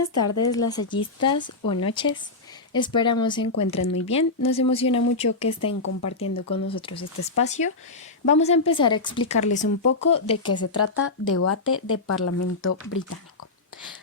Buenas tardes, lasallistas o noches. Esperamos se encuentren muy bien. Nos emociona mucho que estén compartiendo con nosotros este espacio. Vamos a empezar a explicarles un poco de qué se trata debate de Parlamento británico.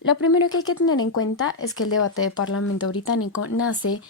Lo primero que hay que tener en cuenta es que el debate de Parlamento británico nace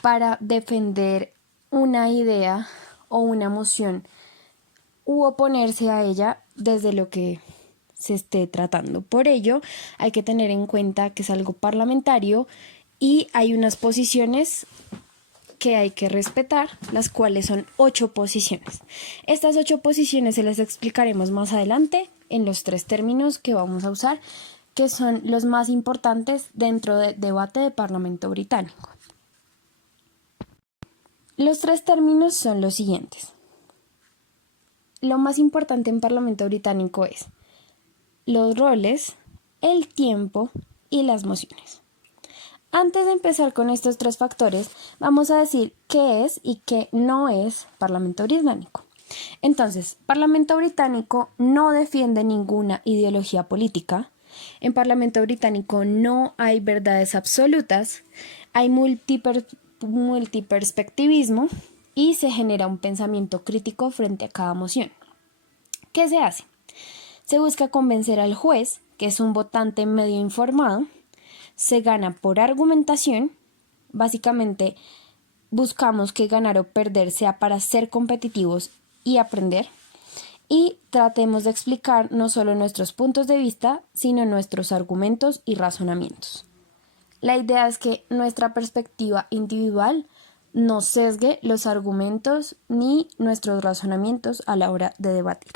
para defender una idea o una moción u oponerse a ella desde lo que se esté tratando. Por ello, hay que tener en cuenta que es algo parlamentario y hay unas posiciones que hay que respetar, las cuales son 8 posiciones. Estas 8 posiciones se las explicaremos más adelante en los 3 términos que vamos a usar, que son los más importantes dentro del debate de Parlamento británico. Los 3 términos son los siguientes. Lo más importante en Parlamento británico es los roles, el tiempo y las mociones. Antes de empezar con estos 3 factores, vamos a decir qué es y qué no es Parlamento británico. Entonces, Parlamento británico no defiende ninguna ideología política. En Parlamento británico no hay verdades absolutas, hay multiperspectivismo y se genera un pensamiento crítico frente a cada moción. ¿Qué se hace? Se busca convencer al juez, que es un votante medio informado. Se gana por argumentación. Básicamente buscamos que ganar o perder sea para ser competitivos y aprender. Y tratemos de explicar no solo nuestros puntos de vista, sino nuestros argumentos y razonamientos. La idea es que nuestra perspectiva individual no sesgue los argumentos ni nuestros razonamientos a la hora de debatir.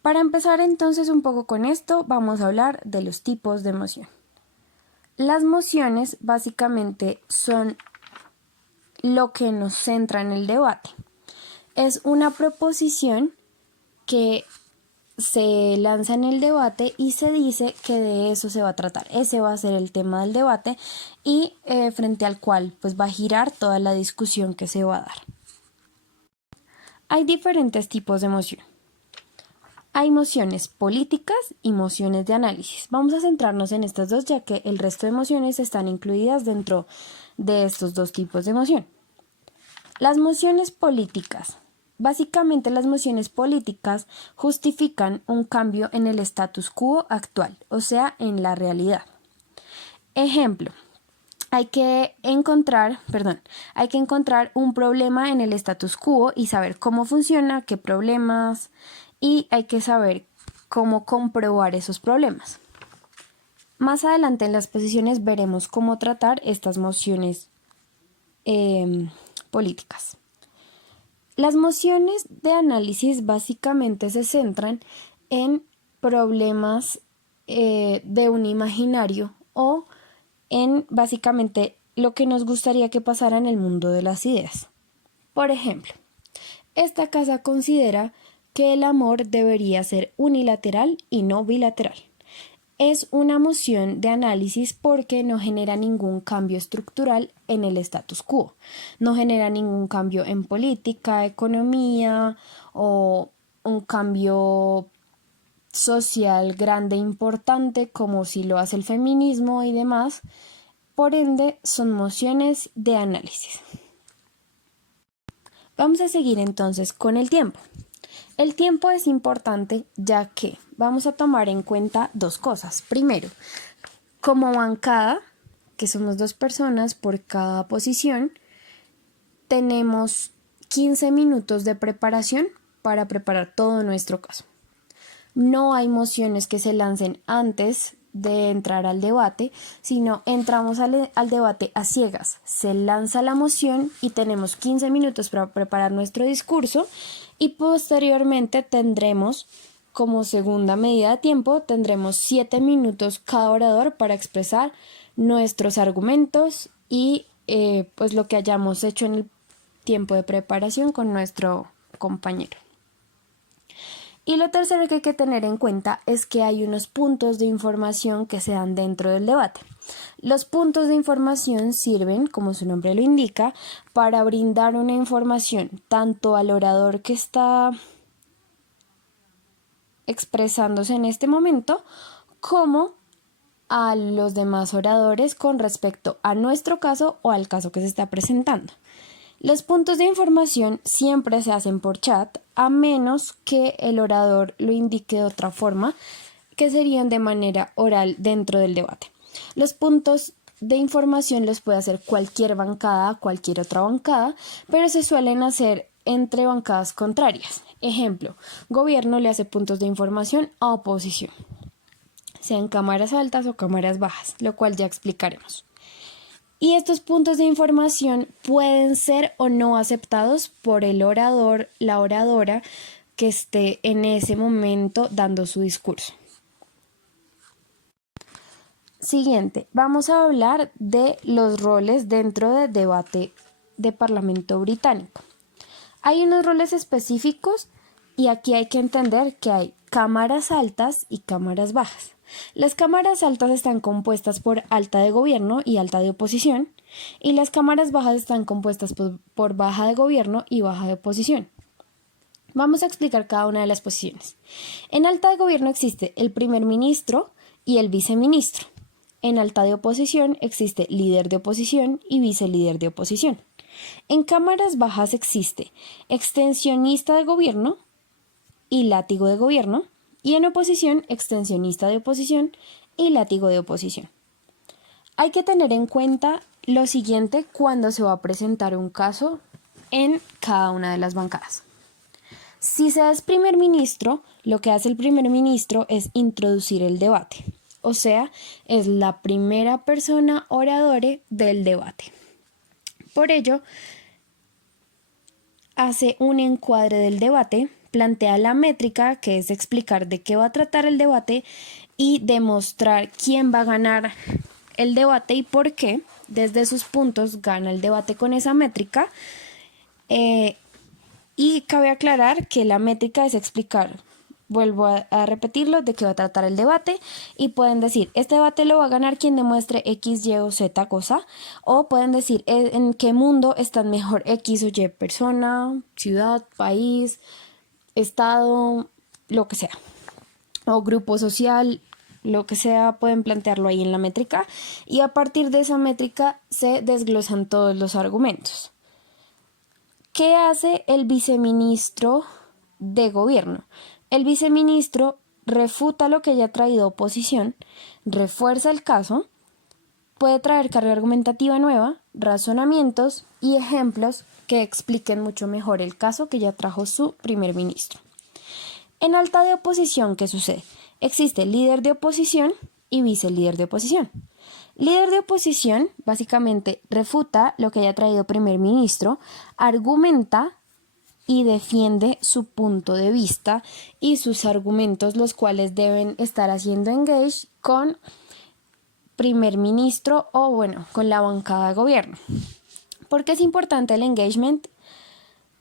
Para empezar entonces un poco con esto, vamos a hablar de los tipos de moción. Las mociones básicamente son lo que nos centra en el debate. Es una proposición que se lanza en el debate y se dice que de eso se va a tratar. Ese va a ser el tema del debate y frente al cual pues va a girar toda la discusión que se va a dar. Hay diferentes tipos de moción. Hay mociones políticas y mociones de análisis. Vamos a centrarnos en estas dos, ya que el resto de mociones están incluidas dentro de estos dos tipos de moción. Las mociones políticas. Básicamente las mociones políticas justifican un cambio en el status quo actual, o sea, en la realidad. Ejemplo. Hay que encontrar un problema en el status quo y saber cómo funciona, qué problemas, y hay que saber cómo comprobar esos problemas. Más adelante en las posiciones veremos cómo tratar estas mociones políticas. Las mociones de análisis básicamente se centran en problemas de un imaginario o en básicamente lo que nos gustaría que pasara en el mundo de las ideas. Por ejemplo, esta casa considera que el amor debería ser unilateral y no bilateral. Es una moción de análisis porque no genera ningún cambio estructural en el status quo, no genera ningún cambio en política, economía o un cambio social grande e importante como si lo hace el feminismo y demás. Por ende, son mociones de análisis. Vamos a seguir entonces con el tiempo. El tiempo es importante ya que vamos a tomar en cuenta 2 cosas. Primero, como bancada, que somos 2 personas por cada posición, tenemos 15 minutos de preparación para preparar todo nuestro caso. No hay mociones que se lancen antes de entrar al debate, sino entramos al debate a ciegas. Se lanza la moción y tenemos 15 minutos para preparar nuestro discurso y posteriormente tendremos, como segunda medida de tiempo, tendremos 7 minutos cada orador para expresar nuestros argumentos y pues lo que hayamos hecho en el tiempo de preparación con nuestro compañero. Y lo tercero que hay que tener en cuenta es que hay unos puntos de información que se dan dentro del debate. Los puntos de información sirven, como su nombre lo indica, para brindar una información tanto al orador que está expresándose en este momento, como a los demás oradores con respecto a nuestro caso o al caso que se está presentando. Los puntos de información siempre se hacen por chat, a menos que el orador lo indique de otra forma, que serían de manera oral dentro del debate. Los puntos de información los puede hacer cualquier bancada, cualquier otra bancada, pero se suelen hacer entre bancadas contrarias. Ejemplo, gobierno le hace puntos de información a oposición, sean cámaras altas o cámaras bajas, lo cual ya explicaremos. Y estos puntos de información pueden ser o no aceptados por el orador, la oradora que esté en ese momento dando su discurso. Siguiente, vamos a hablar de los roles dentro del debate de Parlamento británico. Hay unos roles específicos y aquí hay que entender que hay cámaras altas y cámaras bajas. Las cámaras altas están compuestas por alta de gobierno y alta de oposición, y las cámaras bajas están compuestas por baja de gobierno y baja de oposición. Vamos a explicar cada una de las posiciones. En alta de gobierno existe el primer ministro y el viceministro. En alta de oposición existe líder de oposición y vicelíder de oposición. En cámaras bajas existe extensionista de gobierno y látigo de gobierno, y en oposición extensionista de oposición y látigo de oposición. Hay que tener en cuenta lo siguiente cuando se va a presentar un caso en cada una de las bancadas. Si se es primer ministro, lo que hace el primer ministro es introducir el debate, o sea, es la primera persona oradore del debate. Por ello, hace un encuadre del debate, plantea la métrica, que es explicar de qué va a tratar el debate y demostrar quién va a ganar el debate y por qué, desde sus puntos, gana el debate con esa métrica. Y cabe aclarar que la métrica es explicar, vuelvo a repetirlo, de qué va a tratar el debate, y pueden decir, este debate lo va a ganar quien demuestre X, Y o Z cosa, o pueden decir en qué mundo están mejor X o Y persona, ciudad, país, estado, lo que sea, o grupo social, lo que sea, pueden plantearlo ahí en la métrica, y a partir de esa métrica se desglosan todos los argumentos. ¿Qué hace el viceministro de gobierno? El viceministro refuta lo que haya traído oposición, refuerza el caso, puede traer carga argumentativa nueva, razonamientos y ejemplos que expliquen mucho mejor el caso que ya trajo su primer ministro. En alta de oposición, ¿qué sucede? Existe líder de oposición y vicelíder de oposición. Líder de oposición básicamente refuta lo que haya traído primer ministro, argumenta y defiende su punto de vista y sus argumentos, los cuales deben estar haciendo engage con primer ministro o con la bancada de gobierno. ¿Por qué es importante el engagement?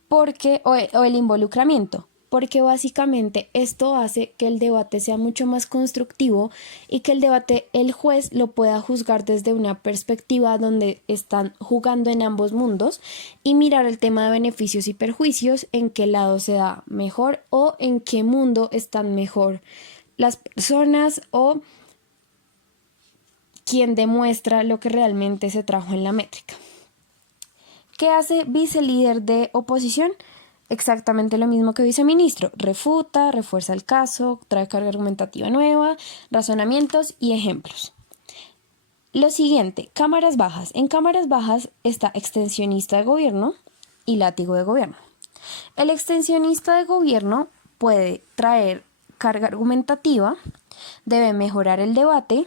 O el involucramiento, porque básicamente esto hace que el debate sea mucho más constructivo y que el debate el juez lo pueda juzgar desde una perspectiva donde están jugando en ambos mundos y mirar el tema de beneficios y perjuicios, en qué lado se da mejor o en qué mundo están mejor las personas o quién demuestra lo que realmente se trajo en la métrica. ¿Qué hace vicelíder de oposición? Exactamente lo mismo que viceministro. Refuta, refuerza el caso, trae carga argumentativa nueva, razonamientos y ejemplos. Lo siguiente, cámaras bajas. En cámaras bajas está extensionista de gobierno y látigo de gobierno. El extensionista de gobierno puede traer carga argumentativa, debe mejorar el debate,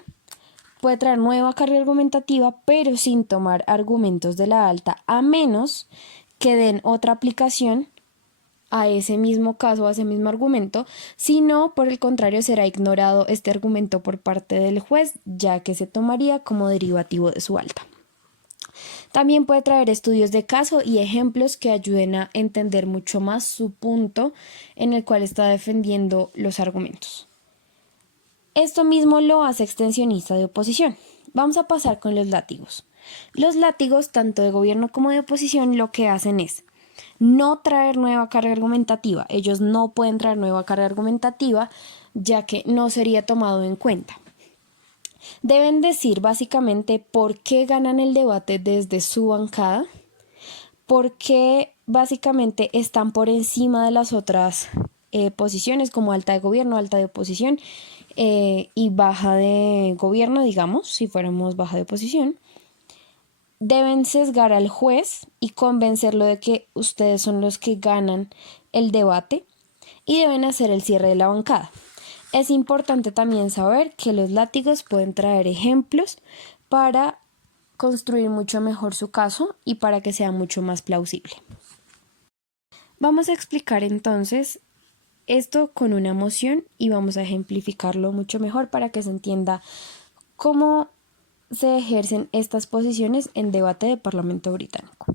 puede traer nueva carga argumentativa, pero sin tomar argumentos de la alta, a menos que den otra aplicación a ese mismo caso, a ese mismo argumento, si no, por el contrario, será ignorado este argumento por parte del juez, ya que se tomaría como derivativo de su alta. También puede traer estudios de caso y ejemplos que ayuden a entender mucho más su punto en el cual está defendiendo los argumentos. Esto mismo lo hace extensionista de oposición. Vamos a pasar con los látigos. Los látigos, tanto de gobierno como de oposición, lo que hacen es no traer nueva carga argumentativa. Ellos no pueden traer nueva carga argumentativa, ya que no sería tomado en cuenta. Deben decir básicamente por qué ganan el debate desde su bancada, por qué básicamente están por encima de las otras posiciones como alta de gobierno, alta de oposición y baja de gobierno, digamos, si fuéramos baja de oposición. Deben sesgar al juez y convencerlo de que ustedes son los que ganan el debate y deben hacer el cierre de la bancada. Es importante también saber que los látigos pueden traer ejemplos para construir mucho mejor su caso y para que sea mucho más plausible. Vamos a explicar entonces esto con una moción y vamos a ejemplificarlo mucho mejor para que se entienda cómo se ejercen estas posiciones en debate de Parlamento británico.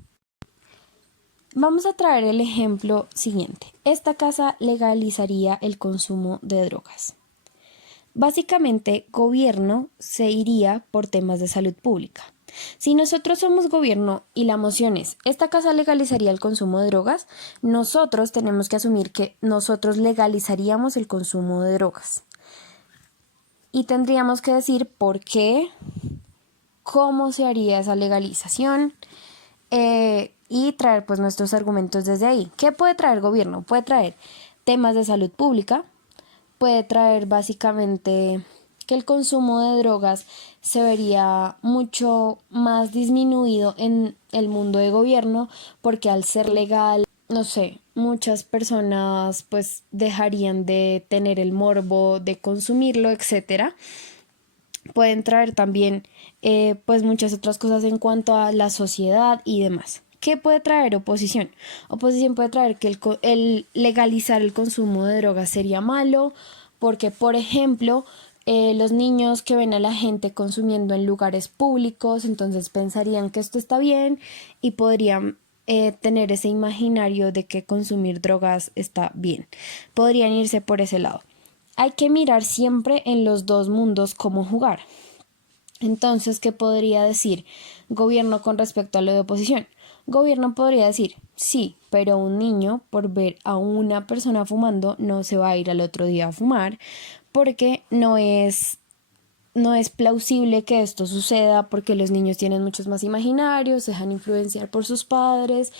Vamos a traer el ejemplo siguiente. Esta casa legalizaría el consumo de drogas. Básicamente, gobierno se iría por temas de salud pública. Si nosotros somos gobierno y la moción es, esta casa legalizaría el consumo de drogas, nosotros tenemos que asumir que nosotros legalizaríamos el consumo de drogas. Y tendríamos que decir por qué, cómo se haría esa legalización y traer pues nuestros argumentos desde ahí. ¿Qué puede traer gobierno? Puede traer temas de salud pública, puede traer básicamente que el consumo de drogas se vería mucho más disminuido en el mundo de gobierno porque al ser legal, no sé, muchas personas pues dejarían de tener el morbo de consumirlo, etcétera. Pueden traer también pues muchas otras cosas en cuanto a la sociedad y demás. ¿Qué puede traer oposición? Oposición puede traer que el legalizar el consumo de drogas sería malo porque, por ejemplo, los niños que ven a la gente consumiendo en lugares públicos, entonces pensarían que esto está bien y podrían tener ese imaginario de que consumir drogas está bien. Podrían irse por ese lado. Hay que mirar siempre en los dos mundos cómo jugar. Entonces, ¿qué podría decir gobierno con respecto a lo de oposición? Gobierno podría decir, sí, pero un niño por ver a una persona fumando no se va a ir al otro día a fumar porque no es plausible que esto suceda porque los niños tienen muchos más imaginarios, se dejan influenciar por sus padres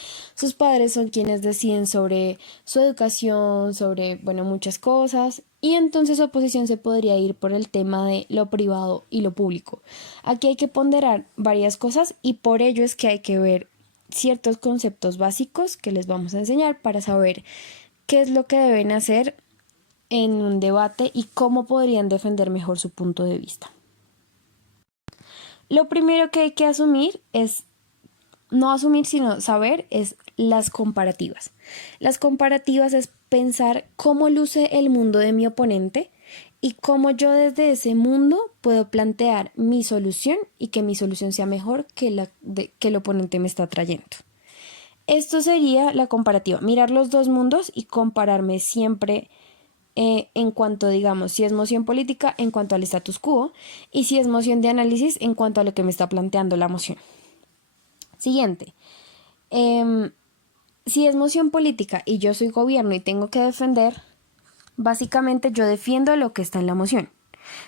son quienes deciden sobre su educación, sobre, bueno, muchas cosas, y entonces oposición se podría ir por el tema de lo privado y lo público. Aquí hay que ponderar varias cosas y por ello es que hay que ver ciertos conceptos básicos que les vamos a enseñar para saber qué es lo que deben hacer en un debate y cómo podrían defender mejor su punto de vista. Lo primero que hay que asumir es, no asumir sino saber, es las comparativas. Las comparativas es pensar cómo luce el mundo de mi oponente y cómo yo desde ese mundo puedo plantear mi solución y que mi solución sea mejor que que el oponente me está trayendo. Esto sería la comparativa, mirar los dos mundos y compararme siempre en cuanto, digamos, si es moción política, en cuanto al status quo, y si es moción de análisis, en cuanto a lo que me está planteando la moción. Siguiente. Si es moción política y yo soy gobierno y tengo que defender, básicamente yo defiendo lo que está en la moción.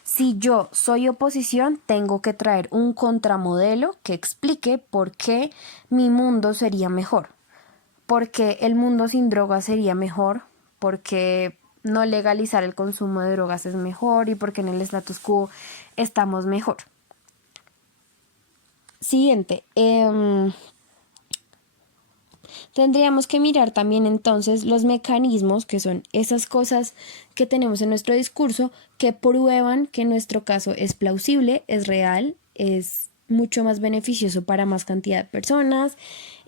Si yo soy oposición, tengo que traer un contramodelo que explique por qué mi mundo sería mejor. Porque el mundo sin drogas sería mejor, porque no legalizar el consumo de drogas es mejor y porque en el status quo estamos mejor. Siguiente. Tendríamos que mirar también entonces los mecanismos, que son esas cosas que tenemos en nuestro discurso que prueban que nuestro caso es plausible, es real, es mucho más beneficioso para más cantidad de personas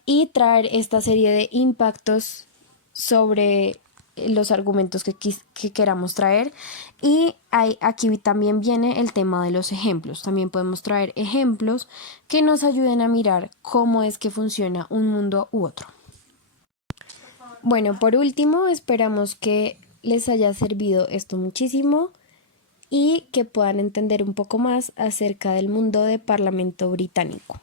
y traer esta serie de impactos sobre los argumentos que queramos traer. Y aquí también viene el tema de los ejemplos. También podemos traer ejemplos que nos ayuden a mirar cómo es que funciona un mundo u otro. Bueno, por último, esperamos que les haya servido esto muchísimo y que puedan entender un poco más acerca del mundo de Parlamento británico.